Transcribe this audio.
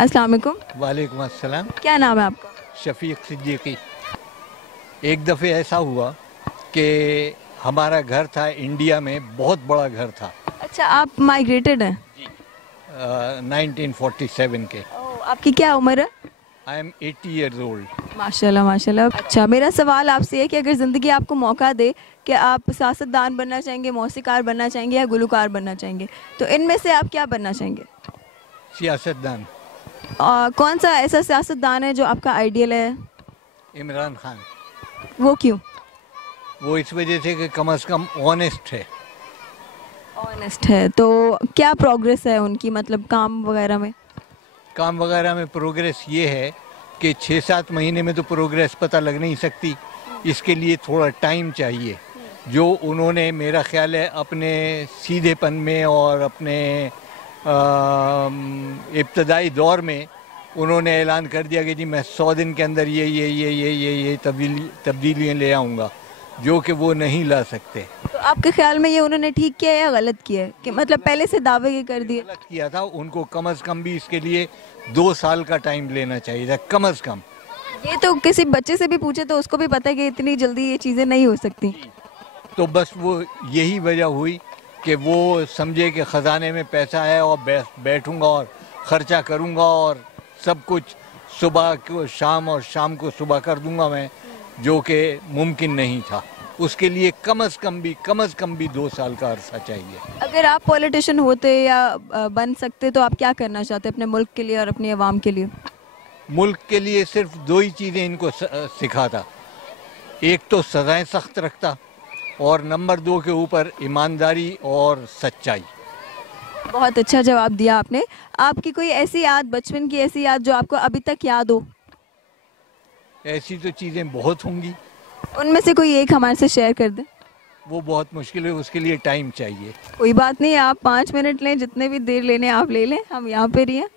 अस्सलाम वालेकुम। वालेकुम अस्सलाम। क्या नाम है आपका? शफीक सिद्दीकी। एक दफ़े ऐसा हुआ कि हमारा घर था इंडिया में, बहुत बड़ा घर था। अच्छा, आप माइग्रेटेड हैं? 1947 के। ओह, आपकी क्या उम्र है? I am 80 years old. माशाल्लाह माशाल्लाह। अच्छा, मेरा सवाल आपसे है कि अगर ज़िंदगी आपको मौका दे कि आप सियासतदान बनना चाहेंगे, मौसीकार बनना चाहेंगे या गुलकार बनना चाहेंगे, तो इनमें से आप क्या बनना चाहेंगे? सियासतदान। कौन सा ऐसा सियासतदान है जो आपका आइडियल है? इमरान खान। वो क्यों? वो इस वजह से कि कम से कम ऑनेस्ट है। ऑनेस्ट है, तो क्या प्रोग्रेस है उनकी, मतलब काम वगैरह में? काम वगैरह में प्रोग्रेस ये है कि 6-7 महीने में तो प्रोग्रेस पता लग नहीं सकती, इसके लिए थोड़ा टाइम चाहिए। जो उन्होंने मेरा ख्याल है अपने सीधेपन में और अपने इब्तदाई दौर में उन्होंने ऐलान कर दिया कि जी मैं 100 दिन के अंदर ये तब्दीलियाँ ले आऊँगा, जो कि वो नहीं ला सकते। तो आपके ख्याल में ये उन्होंने ठीक किया है या गलत किया है, कि मतलब पहले से दावे ये कर दिए? गलत किया था, उनको कम से कम भी इसके लिए 2 साल का टाइम लेना चाहिए था, कम से कम। ये तो किसी बच्चे से भी पूछे तो उसको भी पता है कि इतनी जल्दी ये चीज़ें नहीं हो सकती। तो बस वो यही वजह हुई कि वो समझे कि ख़जाने में पैसा है और बैठूंगा और ख़र्चा करूंगा और सब कुछ सुबह को शाम और शाम को सुबह कर दूंगा मैं, जो कि मुमकिन नहीं था। उसके लिए कम से कम भी 2 साल का अरसा चाहिए। अगर आप पॉलिटिशियन होते या बन सकते तो आप क्या करना चाहते अपने मुल्क के लिए और अपनी आवाम के लिए? मुल्क के लिए सिर्फ 2 ही चीज़ें इनको सिखाता। एक तो सज़ाएं सख्त रखता और नंबर 2 के ऊपर ईमानदारी और सच्चाई। बहुत अच्छा जवाब दिया आपने। आपकी कोई ऐसी याद, बचपन की ऐसी याद जो आपको अभी तक याद हो? ऐसी तो चीज़ें बहुत होंगी। उनमें से कोई एक हमारे से शेयर कर दें। वो बहुत मुश्किल है, उसके लिए टाइम चाहिए। कोई बात नहीं, आप 5 मिनट लें, जितने भी देर लेने आप ले लें, हम यहाँ पे ही हैं।